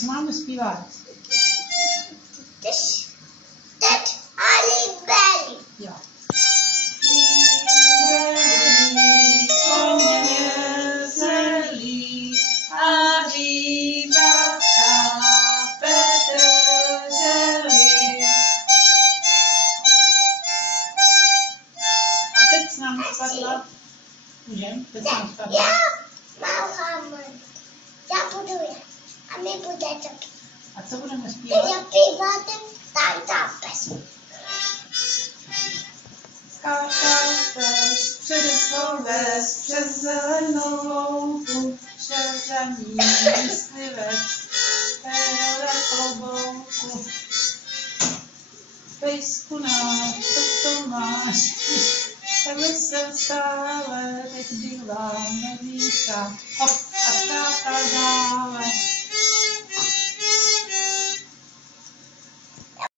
Co máme zpívat? Teď alibeli. Jo. Teď nám spadla. Můžem? Teď nám spadla. Já mám harmon. Já budu já. A my bude taky. A co budeme zpívat? Já zpíváte tak zápes. Skákal pes, předeslal ves, přes zelenou louku, šel za ní myslivec, péle klobouku. Pejsku náš, co to máš? Takhle jsem stále, teď byla nevíka, hop a skákal dál.